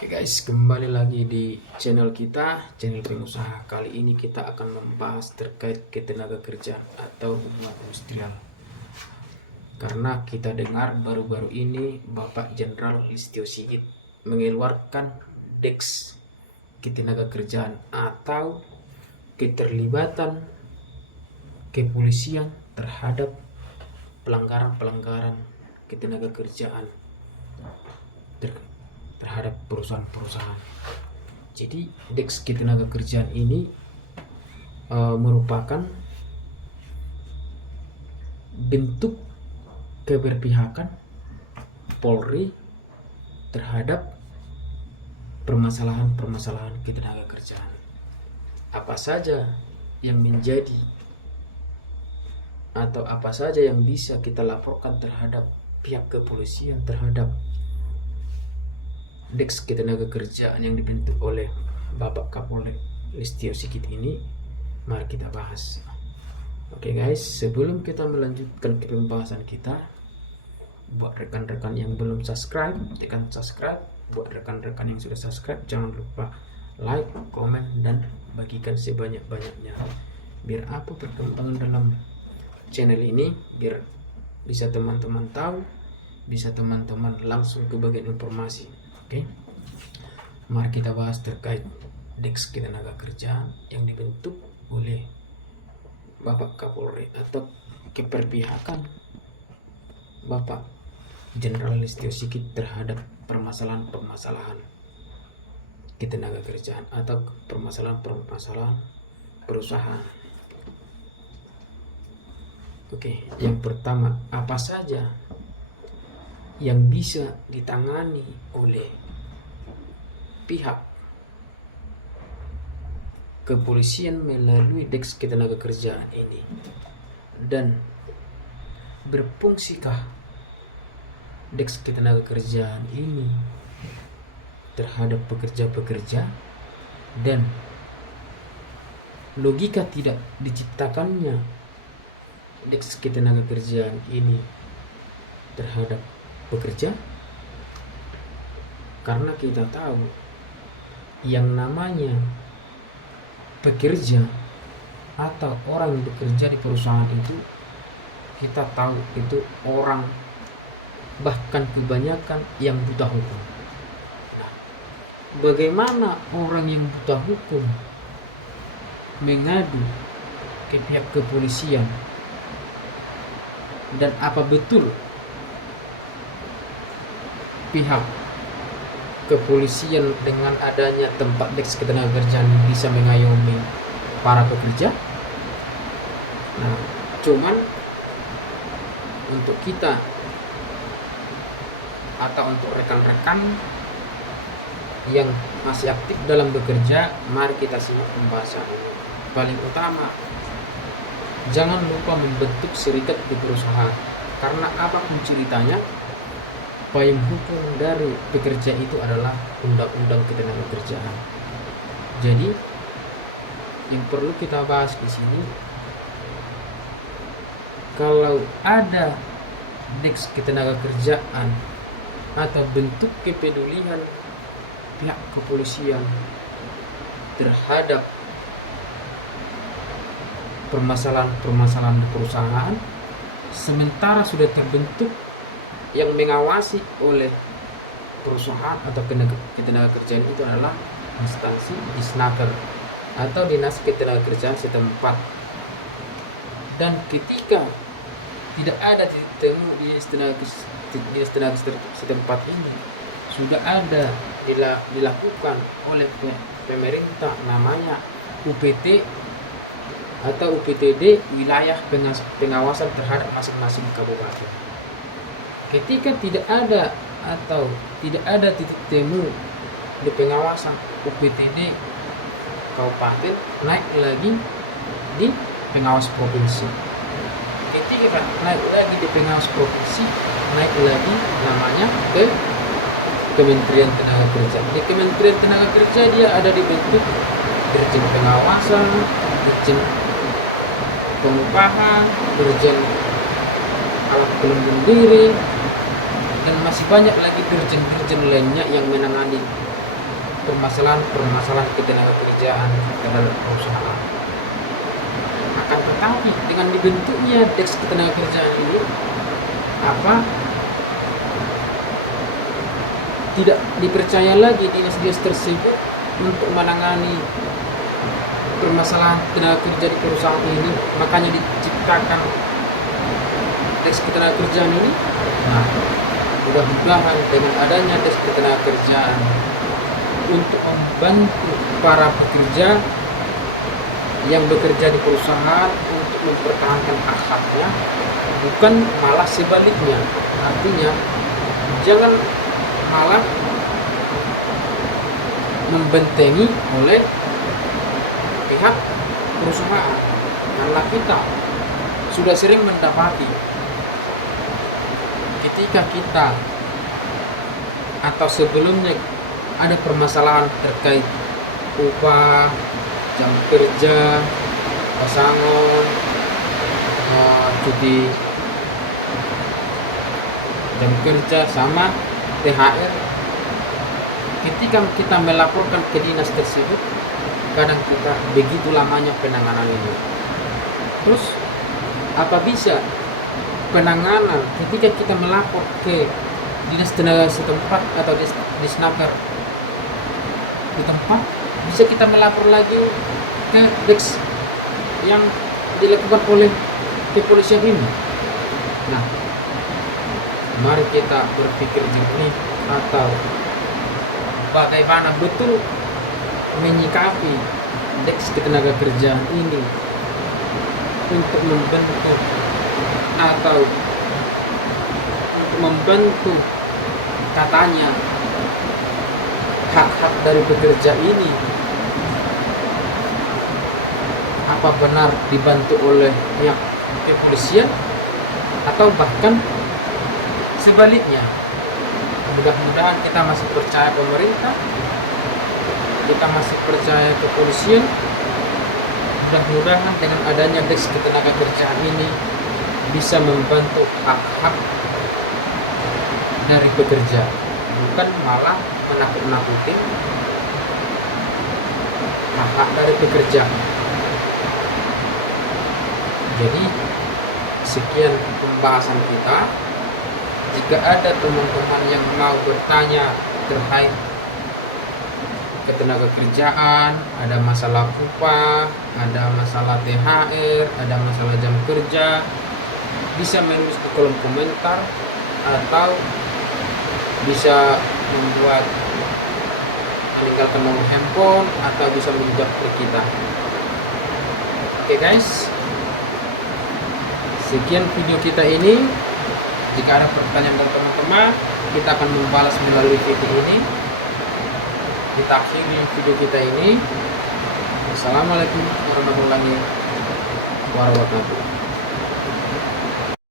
Oke guys, kembali lagi di channel kita, channel pengusaha. Kali ini kita akan membahas terkait ketenaga kerjaan atau hubungan industrial. Karena kita dengar baru-baru ini Bapak Jenderal Listio Sigit mengeluarkan Deks ketenaga kerjaan atau keterlibatan kepolisian terhadap pelanggaran-pelanggaran ketenaga kerjaan terhadap perusahaan-perusahaan. Jadi Deks ketenaga kerjaan ini merupakan bentuk keberpihakan Polri terhadap permasalahan-permasalahan ketenaga kerjaan. Apa saja yang menjadi atau apa saja yang bisa kita laporkan terhadap pihak kepolisian terhadap Deks ketenaga kerjaan yang dibentuk oleh Bapak Kapolri Listio Sigit ini, mari kita bahas. Oke guys, sebelum kita melanjutkan ke pembahasan kita, buat rekan-rekan yang belum subscribe, tekan subscribe. Buat rekan-rekan yang sudah subscribe, jangan lupa like, komen, dan bagikan sebanyak-banyaknya. Biar apa perkembangan dalam channel ini, biar bisa teman-teman tahu, bisa teman-teman langsung ke bagian informasi. Oke, mari kita bahas terkait Deks ketenaga kerjaan yang dibentuk oleh Bapak Kapolri atau keberpihakan Bapak Jenderal Listio Sigit terhadap permasalahan-permasalahan ketenaga kerjaan atau permasalahan-permasalahan perusahaan. Oke, yang pertama, apa saja yang bisa ditangani oleh pihak kepolisian melalui Deks ketenaga kerjaan ini, dan berfungsikah Deks ketenaga kerjaan ini terhadap pekerja-pekerja, dan logika tidak diciptakannya Deks ketenaga kerjaan ini terhadap pekerja. Karena kita tahu yang namanya pekerja atau orang yang bekerja di perusahaan itu, kita tahu itu orang, bahkan kebanyakan yang buta hukum. Nah, bagaimana orang yang buta hukum mengadu ke pihak kepolisian, dan apa betul pihak kepolisian dengan adanya tempat Deks ketenaga kerjaan bisa mengayomi para pekerja? Nah, cuman untuk kita atau untuk rekan-rekan yang masih aktif dalam bekerja, mari kita simak pembahasan ini. Paling utama, jangan lupa membentuk serikat di perusahaan, karena apapun ceritanya, payung hukum dari pekerja itu adalah undang-undang ketenaga kerjaan. Jadi yang perlu kita bahas di sini, kalau ada Deks ketenaga kerjaan atau bentuk kepedulian pihak kepolisian terhadap permasalahan-permasalahan di perusahaan, sementara sudah terbentuk yang mengawasi oleh perusahaan atau ketenaga kerjaan itu adalah instansi Disnaker atau Dinas Ketenaga Kerjaan setempat. Dan ketika tidak ada titik temu di Dinas setempat ini, sudah ada dilakukan oleh pemerintah namanya UPT atau UPTD, wilayah pengawasan terhadap masing-masing kabupaten. Ketika tidak ada atau tidak ada titik temu di pengawasan UPTD kabupaten, naik lagi di pengawas provinsi. Ketika naik lagi di pengawas provinsi, naik lagi namanya ke Kementerian Tenaga Kerja. Di Kementerian Tenaga Kerja dia ada dibentuk Dirjen Pengawasan, Dirjen Pengupahan, Dirjen Alat Pelindung Diri, dan masih banyak lagi dirjen-dirjen lainnya yang menangani permasalahan ketenaga kerjaan dalam perusahaan. Akan tetapi dengan dibentuknya Deks ketenaga kerjaan ini, tidak dipercaya lagi dinas-dinas tersebut untuk menangani permasalahan tenaga kerja di perusahaan ini. Makanya diciptakan Deks ketenaga kerjaan ini. Nah, mudah-mudahan dengan adanya Deks ketenaga kerjaan untuk membantu para pekerja yang bekerja di perusahaan untuk mempertahankan hak-haknya, bukan malah sebaliknya. Artinya jangan malah membentengi oleh pihak perusahaan, karena kita sudah sering mendapati ketika kita atau sebelumnya ada permasalahan terkait upah, jam kerja, pesangon, cuti jam kerja sama THR. Ketika kita melaporkan ke dinas tersebut, kadang kita begitu lamanya penanganan ini. Terus apa bisa penanganan ketika kita melapor ke dinas tenaga setempat atau disnaker di tempat, bisa kita melapor lagi ke Deks yang dilakukan oleh kepolisian ini. Nah, mari kita berpikir jernih atau bagaimana betul menyikapi Deks ketenaga kerjaan ini untuk membentuk atau untuk membantu katanya hak-hak dari pekerja ini. Apa benar dibantu oleh pihak kepolisian atau bahkan sebaliknya? Mudah-mudahan kita masih percaya pemerintah, kita masih percaya kepolisian. Mudah-mudahan dengan adanya Deks ketenaga kerjaan ini bisa membantu hak-hak dari pekerja, bukan malah menakut-nakuti hak-hak dari pekerja. Jadi sekian pembahasan kita. Jika ada teman-teman yang mau bertanya terkait ketenaga kerjaan, ada masalah upah, ada masalah THR, ada masalah jam kerja, bisa menulis di kolom komentar atau bisa membuat meninggalkan nomor handphone atau bisa menjawab ke kita. Oke guys, sekian video kita ini. Jika ada pertanyaan dari teman-teman, kita akan membalas melalui video ini. Kita akhiri video kita ini. Wassalamualaikum warahmatullahi wabarakatuh.